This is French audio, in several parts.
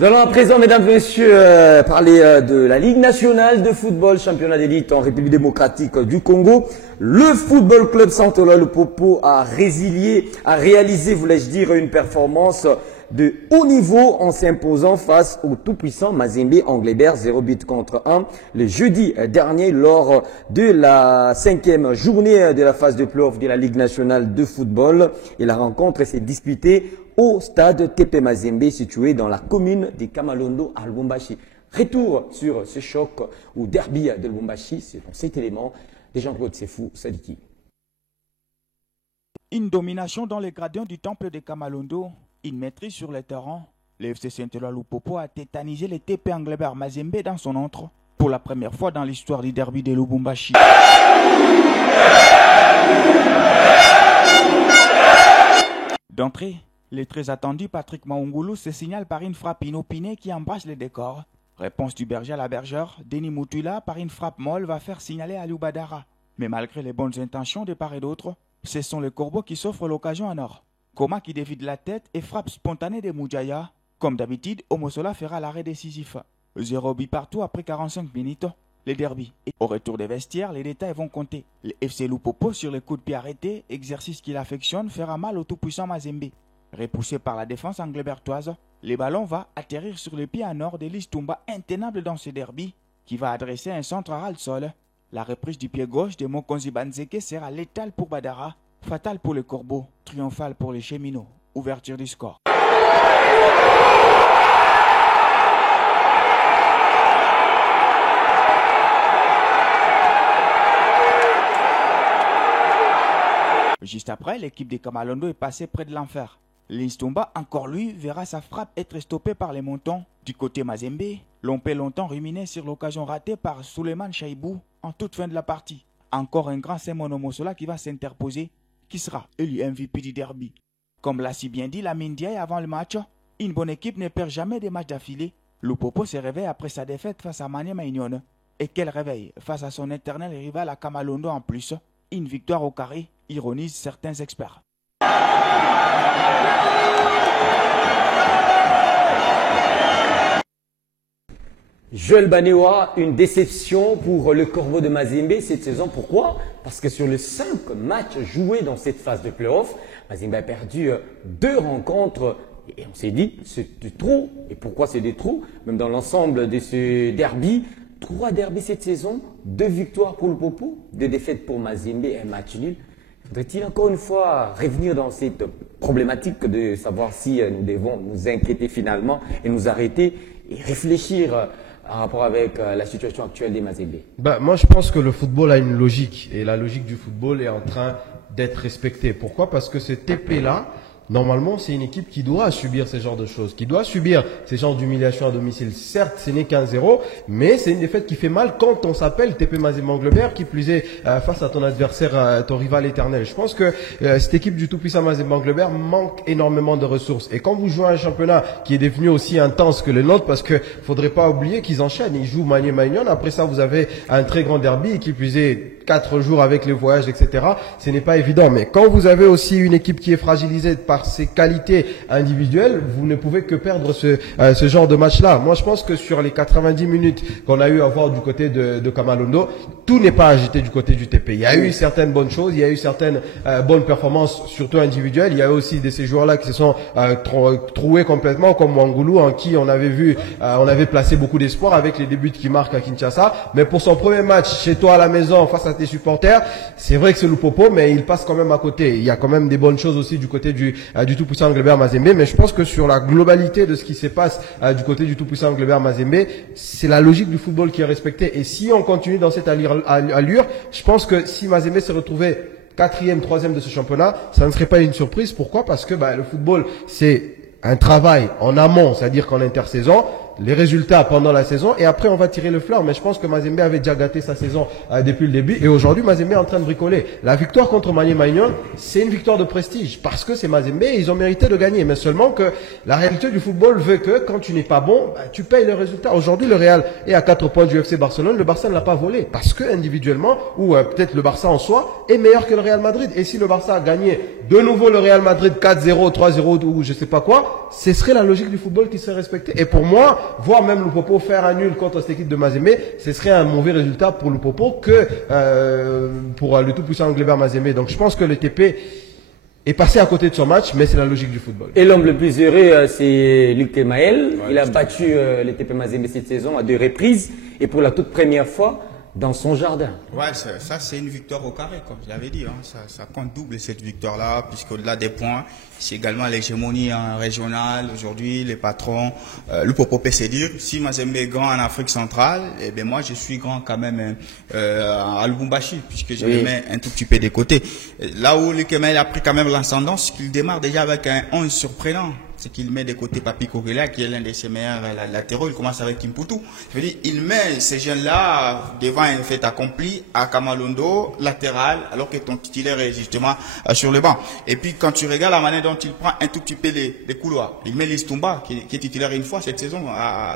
Nous allons à présent, mesdames et messieurs, parler de la Ligue nationale de football, championnat d'élite en République démocratique du Congo. Le Football Club Santola Lupopo a réalisé, voulais-je dire, une performance de haut niveau en s'imposant face au tout-puissant Mazembe Anglebert 0 but contre 1 le jeudi dernier lors de la 5e journée de la phase de play-off de la Ligue nationale de football. Et la rencontre s'est disputée au stade TP Mazembe situé dans la commune de Kamalondo à Lubumbashi. Retour sur ce choc ou derby de Lubumbashi, c'est dans cet élément de Jean-Claude Sefou Sadiki. Une domination dans les gradins du temple de Kamalondo, une maîtrise sur les terrains. Le FC Santola Lupopo a tétanisé le TP Anglebert Mazembe dans son entre pour la première fois dans l'histoire du derby de Lubumbashi. D'entrée, le très attendu Patrick Maungulu se signale par une frappe inopinée qui embrasse les décors. Réponse du berger à la bergère, Denis Mutula par une frappe molle va faire signaler Aliou Badara. Mais malgré les bonnes intentions de part et d'autre, ce sont les corbeaux qui s'offrent l'occasion en or. Koma qui dévide la tête et frappe spontanée de Moudjaya. Comme d'habitude, Omosola fera l'arrêt décisif. 0 but partout après 45 minutes. Les derby. Et au retour des vestiaires, les détails vont compter. Le FC Lupopo sur les coups de pied arrêtés, exercice qu'il affectionne, fera mal au tout-puissant Mazembe. Repoussé par la défense anglebertoise, le ballon va atterrir sur le pied en or d'Elise Toumba, intenable dans ce derby, qui va adresser un centre à ras le sol. La reprise du pied gauche de Mokonzi Banzeke sera létale pour Badara, fatale pour les corbeaux, triomphale pour les cheminots. Ouverture du score. Juste après, l'équipe de Kamalondo est passée près de l'enfer. Linstumba, encore lui, verra sa frappe être stoppée par les montants. Du côté Mazembe, l'on peut longtemps ruminer sur l'occasion ratée par Souleymane Chaibou en toute fin de la partie. Encore un grand Simon Omosola qui va s'interposer, qui sera élu MVP du derby. Comme l'a si bien dit Lamine Diaye avant le match, une bonne équipe ne perd jamais des matchs d'affilée. Lupopo se réveille après sa défaite face à Maniema Union. Et quel réveil face à son éternel rival à Kamalondo en plus. Une victoire au carré, ironisent certains experts. Joël Banewa, une déception pour le Corbeau de Mazembe cette saison. Pourquoi? Parce que sur les 5 matchs joués dans cette phase de play-off, Mazembe a perdu 2 rencontres. Et on s'est dit, c'est du trop. Et pourquoi c'est des trop? Même dans l'ensemble de ce derby, 3 derbys cette saison, 2 victoires pour le Popo, 2 défaites pour Mazembe et un match nul. Faudrait-il encore une fois revenir dans cette problématique de savoir si nous devons nous inquiéter finalement et nous arrêter et réfléchir en rapport avec la situation actuelle des Mazembe? Moi, je pense que le football a une logique et la logique du football est en train d'être respectée. Pourquoi? Parce que ce TP-là, normalement, c'est une équipe qui doit subir ce genre de choses, qui doit subir ces genres d'humiliation à domicile. Certes, ce n'est qu'un 0, mais c'est une défaite qui fait mal quand on s'appelle TP Mazembe Anglebert, qui plus est face à ton adversaire, ton rival éternel. Je pense que cette équipe du tout-puissant Mazembe Anglebert manque énormément de ressources. Et quand vous jouez un championnat qui est devenu aussi intense que le nôtre, parce que faudrait pas oublier qu'ils enchaînent, ils jouent Maniema Union. Après ça, vous avez un très grand derby qui plus est 4 jours avec les voyages, etc. Ce n'est pas évident. Mais quand vous avez aussi une équipe qui est fragilisée par ses qualités individuelles, vous ne pouvez que perdre ce genre de match-là. Moi, je pense que sur les 90 minutes qu'on a eu à voir du côté de Kamalondo, tout n'est pas agité du côté du TP. Il y a eu certaines bonnes choses, il y a eu certaines bonnes performances, surtout individuelles. Il y a eu aussi de ces joueurs-là qui se sont troués complètement, comme Wangulu, en qui on avait placé beaucoup d'espoir avec les débuts qui marquent à Kinshasa. Mais pour son premier match chez toi à la maison, face à tes supporters, c'est vrai que c'est Lupopo, mais il passe quand même à côté. Il y a quand même des bonnes choses aussi du côté du tout-puissant Anglebert Mazembe, mais je pense que sur la globalité de ce qui se passe du côté du tout-puissant Anglebert Mazembe, c'est la logique du football qui est respectée. Et si on continue dans cette allure, je pense que si Mazembe se retrouvait 4e, 3e de ce championnat, ça ne serait pas une surprise. Pourquoi? Parce que le football, c'est un travail en amont, c'est-à-dire qu'en intersaison, les résultats pendant la saison et après on va tirer le fleur. Mais je pense que Mazembe avait déjà gâté sa saison depuis le début et aujourd'hui Mazembe est en train de bricoler. La victoire contre Maniema Union, c'est une victoire de prestige parce que c'est Mazembe et ils ont mérité de gagner. Mais seulement que la réalité du football veut que quand tu n'es pas bon, tu payes le résultat. Aujourd'hui le Real est à 4 points du FC Barcelone. Le Barça ne l'a pas volé parce que individuellement ou peut-être le Barça en soi est meilleur que le Real Madrid. Et si le Barça a gagné de nouveau le Real Madrid 4-0, 3-0 ou je sais pas quoi, ce serait la logique du football qui serait respectée. Et pour moi, voir même Lupopo faire un nul contre cette équipe de Mazembe, ce serait un mauvais résultat pour Lupopo que pour le tout-puissant Anglebert Mazembe. Donc je pense que le TP est passé à côté de son match, mais c'est la logique du football. Et l'homme le plus heureux, c'est Luc Temaël. Il a battu le TP Mazembe cette saison à 2 reprises et pour la toute première fois dans son jardin. Ouais, ça c'est une victoire au carré, comme je l'avais dit. Hein. Ça compte double cette victoire-là, puisqu'au-delà des points, c'est également l'hégémonie régionale. Aujourd'hui, les patrons, le Popo c'est dire, si Mazembe est grand en Afrique centrale, eh bien moi je suis grand quand même à Lubumbashi, puisque je le mets un tout petit peu des côtés. Là où le Kemel a pris quand même l'ascendance, qu'il démarre déjà avec un 11 surprenant. C'est qu'il met de côté Papi Koguela, qui est l'un de ses meilleurs latéraux. Il commence avec Kimputu. Je veux dire, il met ces jeunes-là devant un fait accompli à Kamalondo, latéral, alors que ton titulaire est justement sur le banc. Et puis, quand tu regardes la manière dont il prend un tout petit peu les couloirs, il met Listumba, qui est titulaire une fois cette saison,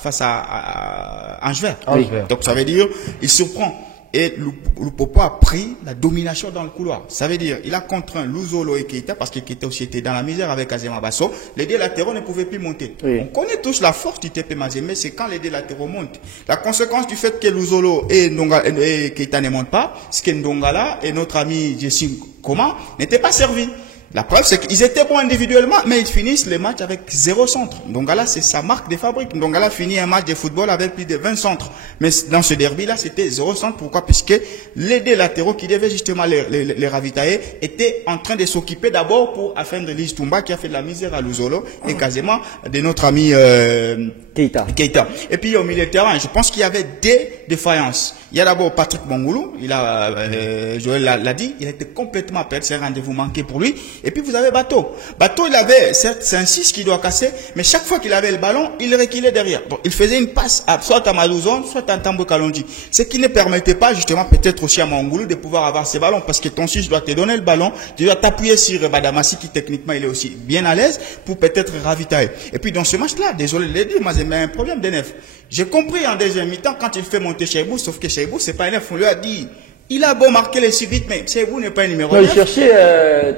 face à Angers. Oui. Donc, ça veut dire, il surprend. Et Lupopo a pris la domination dans le couloir. Ça veut dire, il a contraint Luzolo et Keita, parce que Keita aussi était dans la misère avec Azema Basso. Les deux latéraux ne pouvaient plus monter. Oui. On connaît tous la force du TP Mazembe, c'est quand les deux latéraux montent. La conséquence du fait que Luzolo et Keita ne montent pas, c'est que Ndongala et notre ami Jessim Koma n'étaient pas servis. La preuve, c'est qu'ils étaient bons individuellement, mais ils finissent les matchs avec 0 centre. Ndongala, c'est sa marque de fabrique. Ndongala finit un match de football avec plus de 20 centres. Mais dans ce derby-là, c'était 0 centre. Pourquoi? Puisque les deux latéraux qui devaient justement les ravitailler étaient en train de s'occuper d'abord pour afin de Listumba qui a fait de la misère à Luzolo et quasiment de notre ami Keita. Et puis au milieu de terrain, je pense qu'il y avait des défaillances. Il y a d'abord Patrick Mongoulou, Joël l'a dit, il était complètement perdu, c'est un rendez-vous manqué pour lui. Et puis vous avez Bateau. Bateau, il avait, certes, c'est un 6 qui doit casser, mais chaque fois qu'il avait le ballon, il reculait derrière. Donc il faisait une passe soit à Madouzone, soit à Tambo Kalonji. Ce qui ne permettait pas, justement, peut-être aussi à Mongoulou de pouvoir avoir ses ballons, parce que ton 6 doit te donner le ballon, tu dois t'appuyer sur Badamassi, qui techniquement il est aussi bien à l'aise, pour peut-être ravitailler. Et puis dans ce match-là, désolé de le dire, moi j'ai un problème de neuf. J'ai compris en deuxième mi-temps quand il fait monter Cheibou, sauf que Cheibou, c'est pas un neuf, on lui a dit, il a beau marquer les 6 vite, mais Cheibou n'est pas un numéro 9. Il cherchait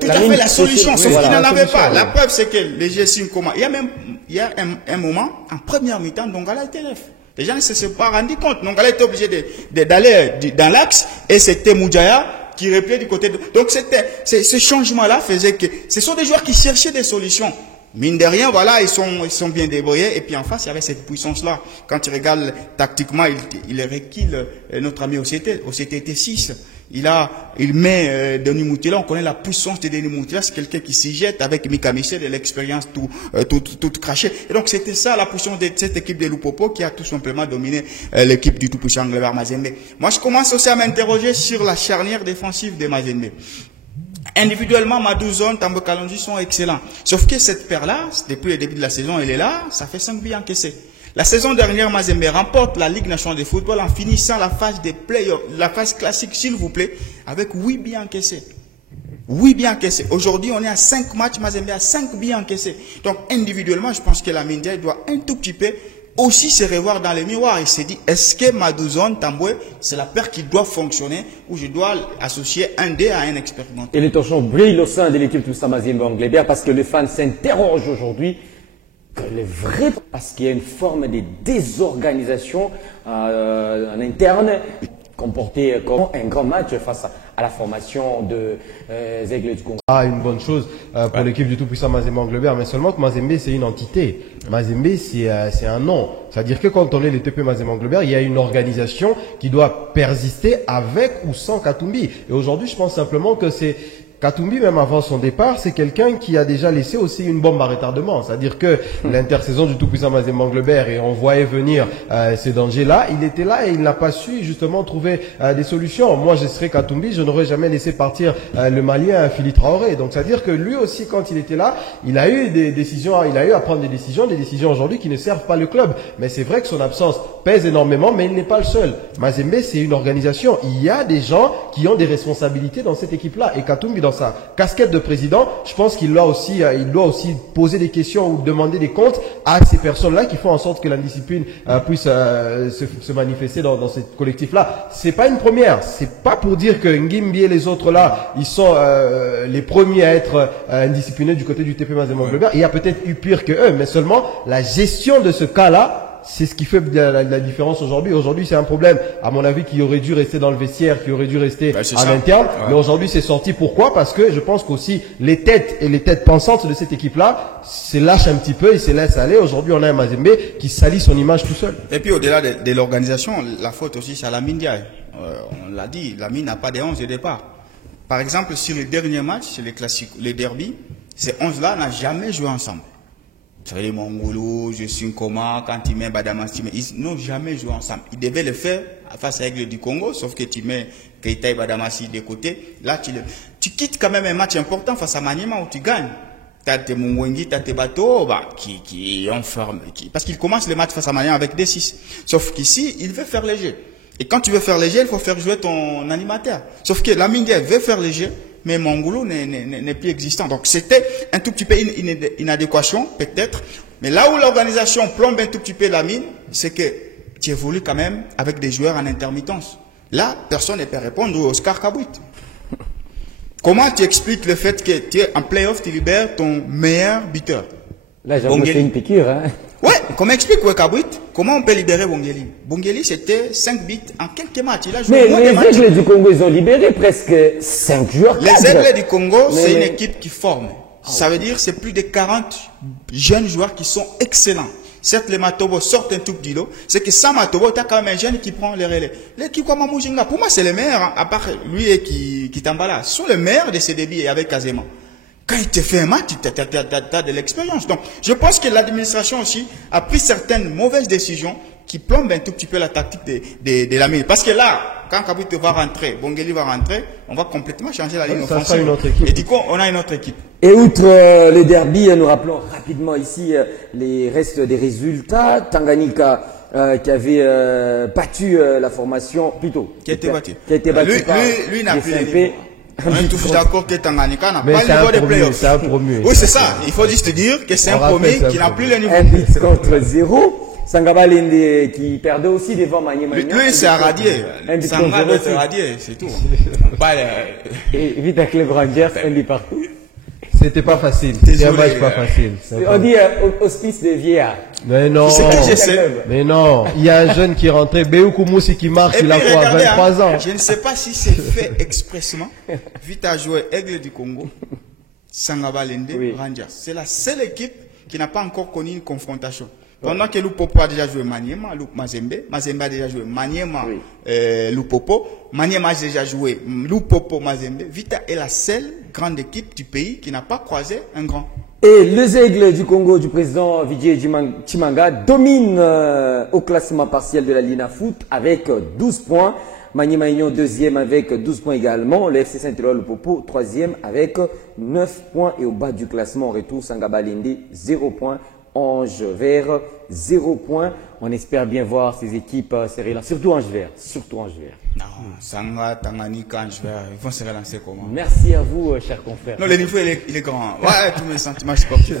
tout à fait la solution, sauf qu'il n'en avait pas. La preuve, c'est que les Jessim Koma, il y a un moment, en première mi-temps, Ndongala était neuf. Les gens ne se sont pas rendus compte. Ndongala était obligé d'aller dans l'axe, et c'était Moudjaya qui repliait du côté de... Donc ce changement-là faisait que ce sont des joueurs qui cherchaient des solutions. Mine de rien, voilà, ils sont bien débrouillés. Et puis en face, il y avait cette puissance-là. Quand tu regardes tactiquement, il recule notre ami OCTT 6. Il met Denis Moutila. On connaît la puissance de Denis Moutila. C'est quelqu'un qui s'y jette avec Mika Michel et l'expérience tout crachée. Et donc c'était ça la puissance de cette équipe de Lupopo qui a tout simplement dominé l'équipe du tout-puissant Anglebert Mazembe. Moi, je commence aussi à m'interroger sur la charnière défensive de Mazembe. Individuellement, Madouzone, Tambo Kalonji sont excellents. Sauf que cette paire-là, depuis le début de la saison, elle est là, ça fait 5 buts encaissés. La saison dernière, Mazembe remporte la Ligue nationale de football en finissant la phase des playoffs, la phase classique, s'il vous plaît, avec 8 buts encaissés. 8 buts encaissés. Aujourd'hui, on est à 5 matchs, Mazembe a 5 buts encaissés. Donc, individuellement, je pense que la Mindia doit un tout petit peu aussi se revoir dans les miroirs. Il s'est dit, est-ce que Madouzone, Tamboué, c'est la paire qui doit fonctionner ou je dois associer un dé à un expérimenté? Et les torchons brillent au sein de l'équipe Tout Mazembe Anglebert parce que les fans s'interrogent aujourd'hui que le vrai, parce qu'il y a une forme de désorganisation en interne, comporté comme un grand match face à la formation de Aigles du Congo. Ah, une bonne chose pour l'équipe du tout-puissant Mazembe Anglebert, mais seulement que Mazembe c'est une entité. Mazembe c'est un nom. C'est-à-dire que quand on est le TP Mazembe Anglebert, il y a une organisation qui doit persister avec ou sans Katumbi. Et aujourd'hui, je pense simplement que c'est Katumbi, même avant son départ, c'est quelqu'un qui a déjà laissé aussi une bombe à retardement. C'est-à-dire que l'intersaison du tout-puissant Mazembe Anglebert, et on voyait venir ces dangers-là, il était là et il n'a pas su justement trouver des solutions. Moi, je serais Katumbi, je n'aurais jamais laissé partir le Malien Philippe Traoré. Donc, c'est-à-dire que lui aussi, quand il était là, il a eu des décisions, il a eu à prendre des décisions aujourd'hui qui ne servent pas le club. Mais c'est vrai que son absence pèse énormément, mais il n'est pas le seul. Mazembe, c'est une organisation. Il y a des gens qui ont des responsabilités dans cette équipe-là. Et Katumbi, dans sa casquette de président, je pense qu'il doit aussi poser des questions ou demander des comptes à ces personnes-là qui font en sorte que l'indiscipline puisse se manifester dans ce collectif-là. C'est pas une première. C'est pas pour dire que Ngimbi et les autres là, ils sont les premiers à être indisciplinés du côté du TP Mazembe Anglebert. Il y a peut-être eu pire que eux, mais seulement la gestion de ce cas-là, c'est ce qui fait la différence aujourd'hui. Aujourd'hui, c'est un problème, à mon avis, qui aurait dû rester dans le vestiaire, qui aurait dû rester en interne. Ouais. Mais aujourd'hui, c'est sorti. Pourquoi? Parce que je pense qu'aussi les têtes pensantes de cette équipe-là se lâchent un petit peu et se laissent aller. Aujourd'hui, on a un Mazembe qui salit son image tout seul. Et puis, au-delà de l'organisation, la faute aussi, c'est à Lamine Ndiaye. On l'a dit, Lamine n'a pas de 11 de départ. Par exemple, sur les derniers matchs, sur les classiques, les derbies, ces 11-là n'ont jamais joué ensemble. Vous savez, Mongolo, je suis Nkoma, quand tu mets Badamassi, ils n'ont jamais joué ensemble. Ils devaient le faire face à Aigle du Congo, sauf que tu mets Keita et Badamassi de côté. Là, tu quittes quand même un match important face à Maniema où tu gagnes. T'as tes Mungwengi, t'as tes bateaux, qui ont ferme, parce qu'ils commencent le match face à Maniema avec des 6. Sauf qu'ici, il veut faire léger. Et quand tu veux faire léger, il faut faire jouer ton animateur. Sauf que la Mingue veut faire léger, mais Mongolo n'est plus existant. Donc c'était un tout petit peu une inadéquation, peut-être. Mais là où l'organisation plombe un tout petit peu la mine, c'est que tu évolues quand même avec des joueurs en intermittence. Là, personne ne peut répondre au Oscar Kabouit. Comment tu expliques le fait que tu es en playoff, tu libères ton meilleur buteur? Là, j'ai monté une piqûre, hein. Ouais, comment explique Kabouit? Comment on peut libérer Bongeli? Bongeli, c'était 5 buts en quelques matchs. Il a joué mais les Aigles du Congo, ils ont libéré presque 5 joueurs. Les Aigles du Congo, c'est une équipe qui forme. Ça veut dire c'est plus de 40 jeunes joueurs qui sont excellents. Certes, les Matobo sortent un tout petit lot. C'est que sans Matobo, tu as quand même un jeune qui prend les relais. Les Kikoma Mujinga, pour moi, c'est le meilleur, hein, à part lui et qui Tambala. Sont les meilleurs de ces débuts avec Kazema. Quand il te fait un match, tu as de l'expérience. Donc, je pense que l'administration aussi a pris certaines mauvaises décisions qui plombent un tout petit peu la tactique de la mine. Parce que là, quand Kabouit va rentrer, Bongeli va rentrer, on va complètement changer la ligne offensive. Une autre équipe. Et du coup, on a une autre équipe. Et outre les derbies, nous rappelons rapidement ici les restes des résultats. Tanganyika qui avait battu la formation, plutôt. Qui a été battu. Qui a été battu par lui n'a plus SMP. On est tous d'accord que Tanganyika n'a pas le niveau des playoffs. C'est un promu. Oui, c'est ça. Il faut juste dire que c'est un promu qui n'a plus le niveau. Un but contre 0. Sangaba Lende qui perdait aussi devant Maniema. Lui, c'est à radier. Sangaba, c'est radier, c'est tout. Et vite avec les Rangers, un but partout. C'était pas facile. C'était un match pas facile. On dit hospice de vieillard. Mais non. Mais non. Il y a un jeune qui est rentré, Béoukou Moussi qui marche, il a quoi, 23 ans. Je ne sais pas si c'est fait expressement. Vite à jouer Aigle du Congo, Sangaba Lende, Rangers. C'est la seule équipe qui n'a pas encore connu une confrontation. Pendant que Lupopo a déjà joué Maniema, Mazembe a déjà joué Maniema, Lupopo, Maniema a déjà joué Lupopo, Mazembe. Vita est la seule grande équipe du pays qui n'a pas croisé un grand. Et les Aigles du Congo du président Vijay Chimanga dominent au classement partiel de la Lina Foot avec 12 points. Maniema Union deuxième avec 12 points également. Le FC Saint-Éloi Lupopo troisième avec 9 points. Et au bas du classement, on retrouve Sangaba Lende 0 points. Ange Vert, 0 points. On espère bien voir ces équipes se relancer, surtout Ange Vert. Surtout Ange Vert. Non, Sanga, Tanganyika, Ange Vert, ils vont se relancer comment? Merci à vous, chers confrères. Non, le niveau, il est grand. Ouais, tous mes sentiments sportifs.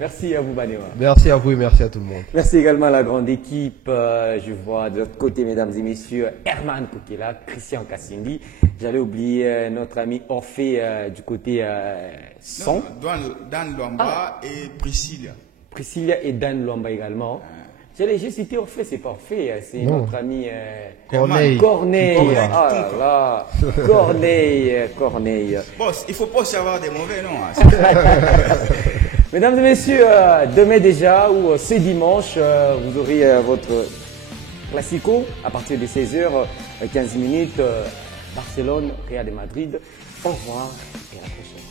Merci à vous, Banewa. Merci à vous et merci à tout le monde. Merci également à la grande équipe. Je vois de l'autre côté, mesdames et messieurs, Herman Koukela, Christian Kassindi. J'allais oublier notre ami Orphée du côté son. Dan Luamba et Priscilla. Priscilla et Dan Luamba également. J'ai cité Orphée, c'est pas Orphée, c'est notre ami Corneille. Ah là, Corneille. Bon, il faut pas aussi avoir des mauvais noms. Mesdames et messieurs, demain déjà ou ce dimanche, vous aurez votre classico à partir de 16h, 15 minutes. Barcelone, Real de Madrid. Au revoir et à la prochaine.